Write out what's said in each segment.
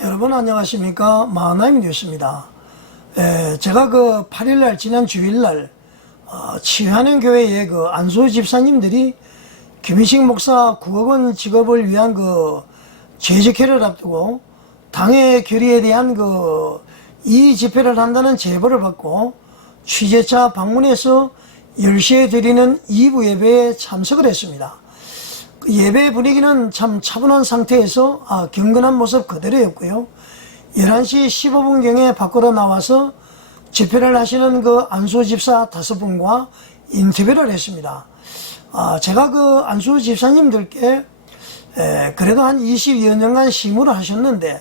여러분 안녕하십니까 마하나임 뉴스입니다. 에, 제가 그 8일날 지난 주일날 어, 치유하는 교회의 그 안수 집사님들이 김희식 목사 9억 원 직업을 위한 그 재직회를 앞두고 당의 결의에 대한 그 이 집회를 한다는 제보를 받고 취재차 방문해서 10시에 드리는 2부 예배에 참석을 했습니다. 그 예배 분위기는 참 차분한 상태에서 아, 경건한 모습 그대로였고요. 11시 15분경에 밖으로 나와서 집회를 하시는 그 안수 집사 다섯 분과 인터뷰를 했습니다. 아, 제가 그 안수 집사님들께 에, 그래도 한 20여 년간 시무를 하셨는데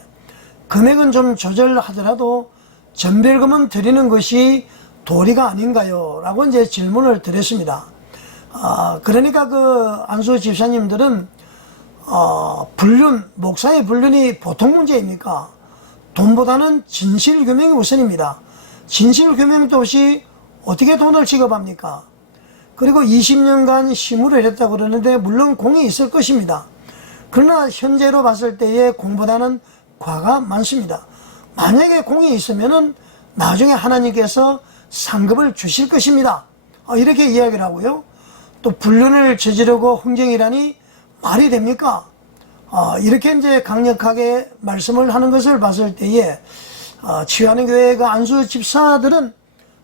금액은 좀 조절하더라도 전별금은 드리는 것이 도리가 아닌가요? 라고 이제 질문을 드렸습니다. 아, 그러니까 그 안수 집사님들은 어, 불륜, 목사의 불륜이 보통 문제입니까? 돈보다는 진실 규명이 우선입니다. 진실 규명도 없이 어떻게 돈을 지급합니까? 그리고 20년간 시무를 했다고 그러는데 물론 공이 있을 것입니다. 그러나 현재로 봤을 때의 공보다는 과가 많습니다. 만약에 공이 있으면은 나중에 하나님께서 상급을 주실 것입니다. 어, 이렇게 이야기를 하고요. 또 불륜을 저지르고 흥정이라니 말이 됩니까? 어, 이렇게 이제 강력하게 말씀을 하는 것을 봤을 때에 어, 치유하는 교회 그 안수 집사들은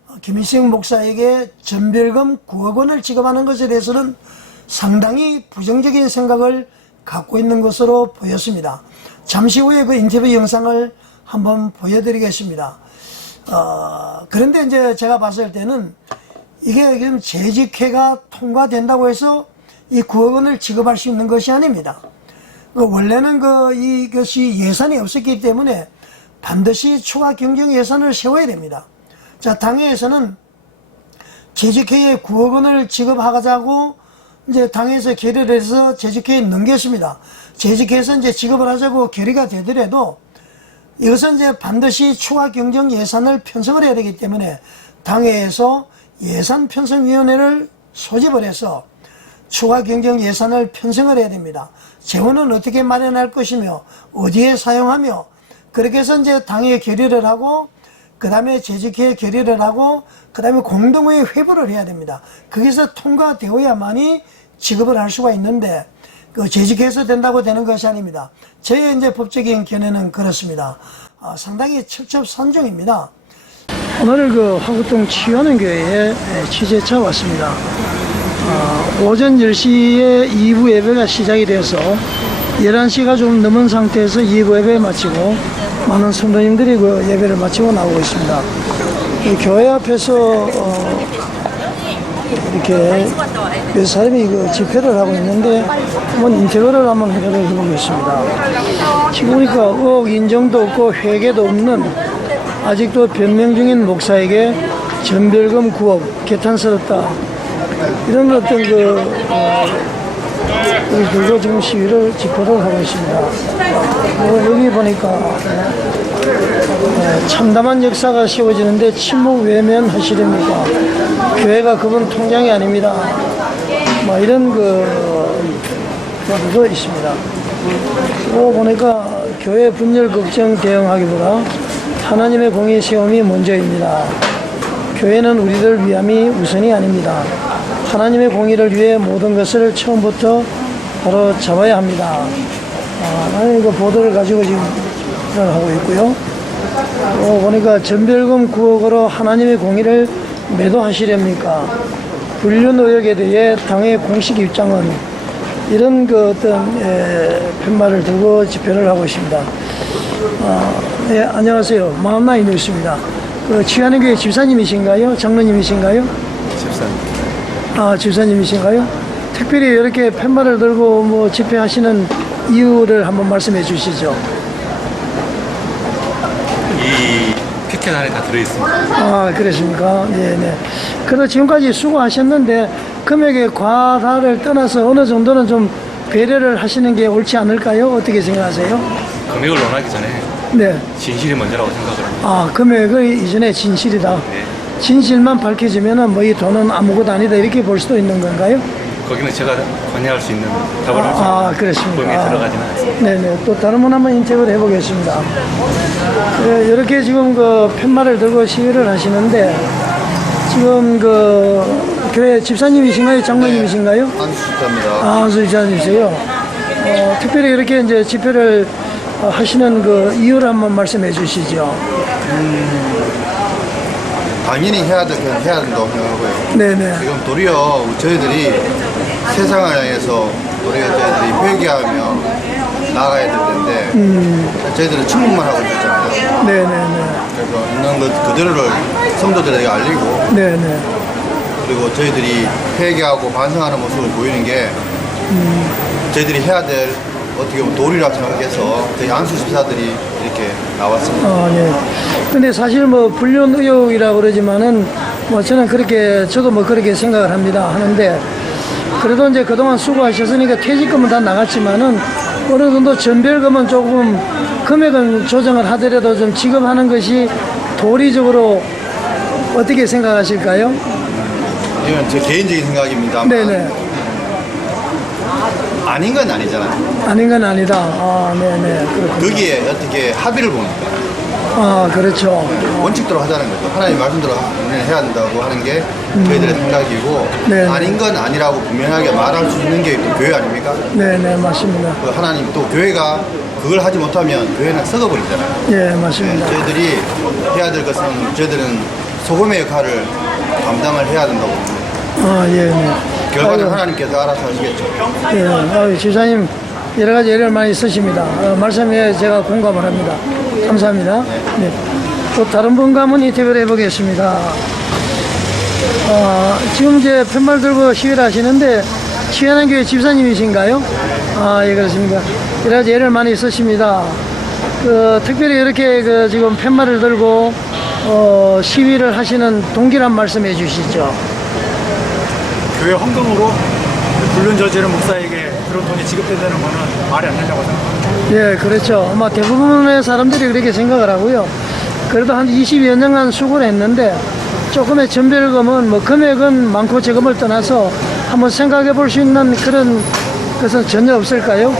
어, 김일성 목사에게 전별금 9억 원을 지급하는 것에 대해서는 상당히 부정적인 생각을 갖고 있는 것으로 보였습니다. 잠시 후에 그 인터뷰 영상을 한번 보여드리겠습니다. 어, 그런데 이제 제가 봤을 때는 이게 지금 재직회가 통과된다고 해서 이 9억 원을 지급할 수 있는 것이 아닙니다. 그 원래는 그 이것이 예산이 없었기 때문에 반드시 추가 경정 예산을 세워야 됩니다. 자, 당회에서는 재직회에 9억 원을 지급하자고 이제 당에서 결의를 해서 재직회에 넘겼습니다. 재직회에서 이제 지급을 하자고 결의가 되더라도 이것은 이제 반드시 추가 경정 예산을 편성을 해야 되기 때문에 당회에서 예산 편성위원회를 소집을 해서 추가 경정 예산을 편성을 해야 됩니다. 재원은 어떻게 마련할 것이며 어디에 사용하며 그렇게 해서 이제 당에 결의를 하고 그 다음에 재직회에 결의를 하고 그 다음에 공동회의 회부를 해야 됩니다. 거기서 통과되어야만이 지급을 할 수가 있는데 그 재직해서 된다고 되는 것이 아닙니다. 제 이제 법적인 견해는 그렇습니다. 아, 상당히 첩첩산중입니다. 오늘 그 화구동 치유하는 교회에 취재차 왔습니다. 아, 오전 10시에 2부 예배가 시작이 돼서 11시가 좀 넘은 상태에서 2부 예배 마치고 많은 성도님들이 그 예배를 마치고 나오고 있습니다. 이 교회 앞에서 어, 이렇게 몇 사람이 그 집회를 하고 있는데 한번 인터뷰를 한번 해보도록 해보겠습니다. 지금 보니까 의혹 인정도 없고 회개도 없는 아직도 변명 중인 목사에게 전별금 9억 개탄스럽다 이런 어떤 그 어, 을 들고 지금 시위를 집회를 하고 있습니다. 어, 여기 보니까 어, 참담한 역사가 세워지는데 침묵 외면 하시렵니까? 교회가 그분 통장이 아닙니다. 뭐 이런 그 것도 있습니다. 또 보니까 교회 분열 걱정 대응하기보다 하나님의 공의 세움이 먼저입니다. 교회는 우리들 위함이 우선이 아닙니다. 하나님의 공의를 위해 모든 것을 처음부터 바로 잡아야 합니다. 아, 나는 이거 보도를 가지고 지금 하고 있고요. 또 보니까 전별금 9억으로 하나님의 공의를 매도하시렵니까? 불륜 의혹에 대해 당의 공식 입장은 이런 그 어떤 에, 팻말을 들고 집회를 하고 있습니다. 아, 네, 안녕하세요. 마음나이 뉴스입니다. 그 취하는 교회 집사님이신가요? 장로님이신가요? 집사님. 아, 집사님이신가요? 특별히 이렇게 팻말을 들고 뭐 집회하시는 이유를 한번 말씀해 주시죠. 이 피켓 안에 다 들어있습니다. 아, 그러십니까? 네, 네. 그래도 지금까지 수고하셨는데 금액의 과다를 떠나서 어느 정도는 좀 배려를 하시는 게 옳지 않을까요? 어떻게 생각하세요? 금액을 논하기 전에 네. 진실이 먼저라고 생각을 합니다. 아, 금액의 이전에 진실이다. 네. 진실만 밝혀지면은 뭐 이 돈은 아무것도 아니다 이렇게 볼 수도 있는 건가요? 거기는 제가 관여할 수 있는 답을 할수 아, 있는 그렇습니까? 범위에 들어가지는 않습니다. 네네. 또 다른 분 한번 인터뷰를 해보겠습니다. 네, 이렇게 지금 그 팻말을 들고 시위를 하시는데 지금 그 교회 집사님이신가요? 장로님이신가요? 안수입니다. 아, 수지자님이세요. 어, 특별히 이렇게 이제 집회를 어, 하시는 그 이유를 한번 말씀해 주시죠. 당연히 해야 될건 해야 된다고 생각하고요. 네네. 지금 도리어 저희들이 세상을 향해서 도리어 저희들이 회개하며 나아가야 될 텐데 저희들은 침묵만 하고 있잖아요. 네네네. 그래서 있는 것 그대로를 성도들에게 알리고 네네. 그리고 저희들이 회개하고 반성하는 모습을 보이는 게 저희들이 해야 될 어떻게 보면 도리라고 생각해서 저희 안수 집사들이 이렇게 나왔습니다. 아, 예. 근데 사실 뭐 불륜 의혹이라고 그러지만은 뭐 저는 그렇게 저도 뭐 그렇게 생각을 합니다. 하는데 그래도 이제 그동안 수고하셨으니까 퇴직금은 다 나갔지만은 어느 정도 전별금은 조금 금액은 조정을 하더라도 좀 지급하는 것이 도리적으로 어떻게 생각하실까요? 이건 제 개인적인 생각입니다만 네네. 아닌 건 아니잖아요. 아닌 건 아니다. 아, 네네. 그렇군요. 거기에 어떻게 합의를 보니까 아, 그렇죠. 원칙대로 하자는 거죠. 하나님 말씀대로 우리는 해야 된다고 하는 게 저희들의 생각이고 네. 아닌 건 아니라고 분명하게 말할 수 있는 게 또 교회 아닙니까? 네 네, 맞습니다. 그 하나님 또 교회가 그걸 하지 못하면 교회는 썩어버리잖아요. 예, 네, 맞습니다. 저희들이 해야 될 것은 저희들은 소금의 역할을 감당을 해야 된다고 봅니다. 아, 예, 네. 결과는 아이고. 하나님께서 알아서 하시겠죠. 예, 아, 지사님 여러 가지 예를 많이 쓰십니다. 어, 말씀에 제가 공감을 합니다. 감사합니다. 네. 또 다른 분과 한번 인터뷰를 해보겠습니다. 어, 지금 이제 팻말 들고 시위를 하시는데 시원한 교회 집사님이신가요? 아, 예, 그렇습니까. 여러 가지 예를 많이 쓰십니다. 그, 특별히 이렇게 그 지금 팻말을 들고 어, 시위를 하시는 동기란 말씀해 주시죠. 교회 헌금으로 불륜 저지른 목사에게 그런 돈이 지급된다는 거는 말이 안 된다고 생각합니다. 예, 그렇죠. 아마 대부분의 사람들이 그렇게 생각을 하고요. 그래도 한 20여 년간 수고를 했는데 조금의 전별금은 뭐 금액은 많고 적음을 떠나서 한번 생각해 볼 수 있는 그런 것은 전혀 없을까요?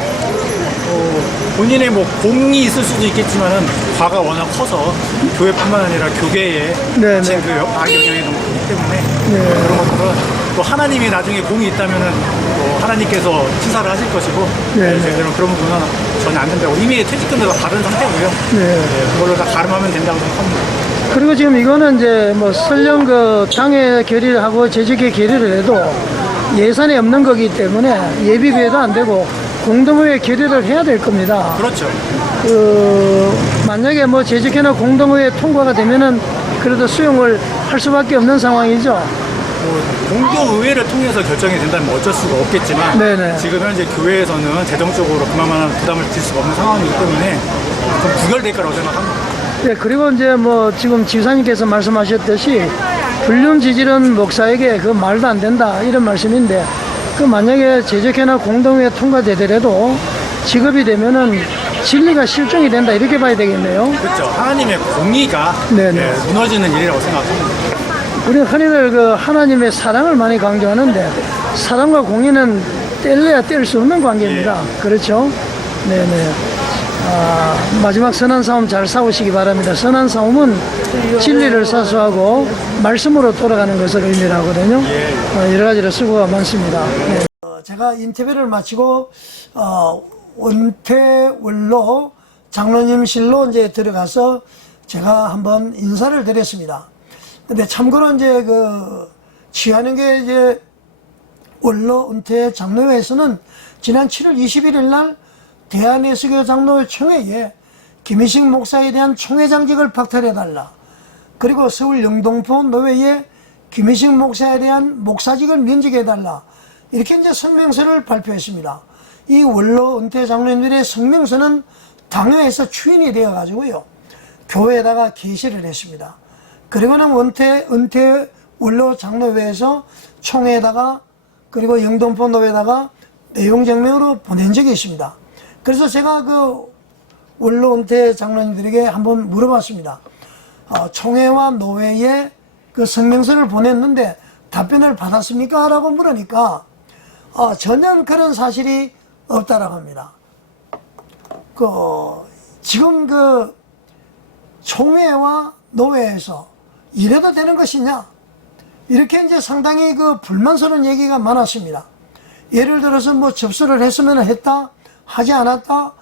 본인의 뭐 공이 있을 수도 있겠지만은 과가 워낙 커서 교회뿐만 아니라 교계에 네, 네. 그 악영향이 너무 크기 때문에 그런 것들은 또 하나님이 나중에 공이 있다면은 또 하나님께서 치사를 하실 것이고 네, 네. 저희들은 그런 부분은 전혀 안 된다고 이미 퇴직금도 다 받은 상태고요. 네. 네, 그걸로 다 가름하면 된다고 생각합니다. 그리고 지금 이거는 이제 뭐 설령 그 당의 결의를 하고 재직의 결의를 해도 예산이 없는 거기 때문에 예비비에도 안 되고 공동의회 결의를 해야 될 겁니다. 그렇죠. 그 만약에 뭐 재직회나 공동의회 통과가 되면은 그래도 수용을 할 수밖에 없는 상황이죠. 뭐 공교의회를 통해서 결정이 된다면 어쩔 수가 없겠지만 네네. 지금 현재 교회에서는 재정적으로 그만한 부담을 질 수가 없는 상황이기 때문에 좀 부결될 거라고 생각합니다. 네, 그리고 이제 뭐 지금 지사님께서 말씀하셨듯이 불륜 지지는 목사에게 그 말도 안 된다 이런 말씀인데 그 만약에 재직회나 공동회에 통과되더라도 지급이 되면은 진리가 실종이 된다 이렇게 봐야 되겠네요. 그렇죠. 하나님의 공의가 네네. 예, 무너지는 일이라고 생각합니다. 우리 흔히들 그 하나님의 사랑을 많이 강조하는데 사랑과 공의는 뗄래야 뗄 수 없는 관계입니다. 그렇죠? 네네. 아, 마지막 선한 싸움 잘 싸우시기 바랍니다. 선한 싸움은 진리를 사수하고 말씀으로 돌아가는 것을 의미하거든요. 어, 여러 가지로 수고가 많습니다. 네. 제가 인터뷰를 마치고 어, 원태원로 장로님실로 이제 들어가서 제가 한번 인사를 드렸습니다. 근데 참고로 이제 그 취하는 게 이제 원로 은퇴 장로회에서는 지난 7월 21일 날 대한예수교 장로회 총회에 김희식 목사에 대한 총회장직을 박탈해달라. 그리고 서울 영동포 노회에 김희식 목사에 대한 목사직을 면직해달라. 이렇게 이제 성명서를 발표했습니다. 이 원로 은퇴 장로님들의 성명서는 당회에서 추인이 되어 가지고요. 교회에다가 게시를 했습니다. 그리고는 원태, 은퇴 원로 장로회에서 총회에다가 그리고 영동포 노회에다가 내용 증명으로 보낸 적이 있습니다. 그래서 제가 그 원로 은퇴 장로님들에게 한번 물어봤습니다. 어, 총회와 노회에 그 성명서를 보냈는데 답변을 받았습니까? 라고 물으니까 어, 전혀 그런 사실이 없다라고 합니다. 그 지금 그 총회와 노회에서 이래도 되는 것이냐 이렇게 이제 상당히 그 불만스러운 얘기가 많았습니다. 예를 들어서 뭐 접수를 했으면 했다 하지 않았다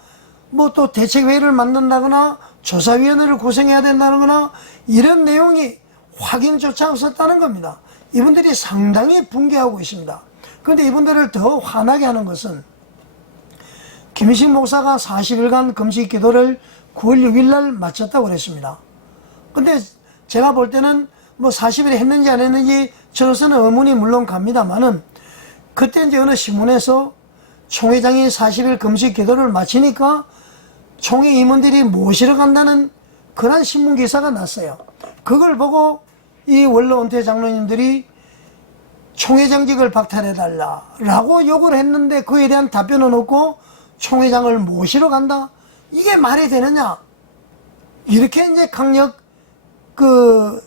뭐 또 대책회의를 만든다거나 조사위원회를 구성해야 된다거나 이런 내용이 확인조차 없었다는 겁니다. 이분들이 상당히 붕괴하고 있습니다. 그런데 이분들을 더 화나게 하는 것은 김희식 목사가 40일간 금식 기도를 9월 6일 날 마쳤다고 그랬습니다. 근데 제가 볼 때는 뭐 40일 했는지 안 했는지 저로서는 의문이 물론 갑니다만은 그때 이제 어느 신문에서 총회장이 40일 금식 기도를 마치니까 총회 임원들이 모시러 간다는 그런 신문 기사가 났어요. 그걸 보고 이 원로 은퇴 장로님들이 총회장직을 박탈해달라라고 요구를 했는데 그에 대한 답변은 없고 총회장을 모시러 간다? 이게 말이 되느냐? 이렇게 이제 강력 그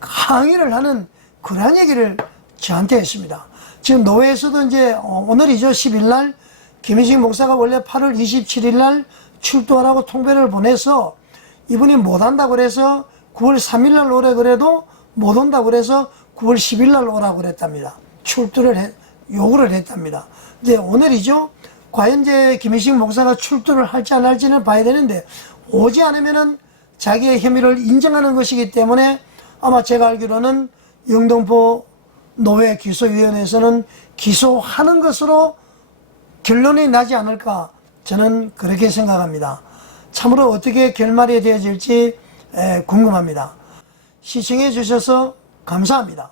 항의를 하는 그런 얘기를 저한테 했습니다. 지금 노회에서도 이제 어, 오늘이죠. 10일 날 김희식 목사가 원래 8월 27일 날 출두하라고 통배를 보내서 이분이 못 한다고 그래서 9월 3일 날 오래 그래도 못 온다고 그래서 9월 10일 날 오라고 그랬답니다. 출두를 해, 요구를 했답니다. 이제 오늘이죠. 과연 이제 김희식 목사가 출두를 할지 안 할지는 봐야 되는데 오지 않으면은 자기의 혐의를 인정하는 것이기 때문에 아마 제가 알기로는 영동포 노회 기소위원회에서는 기소하는 것으로 결론이 나지 않을까 저는 그렇게 생각합니다. 참으로 어떻게 결말이 되어질지 에, 궁금합니다. 시청해 주셔서 감사합니다.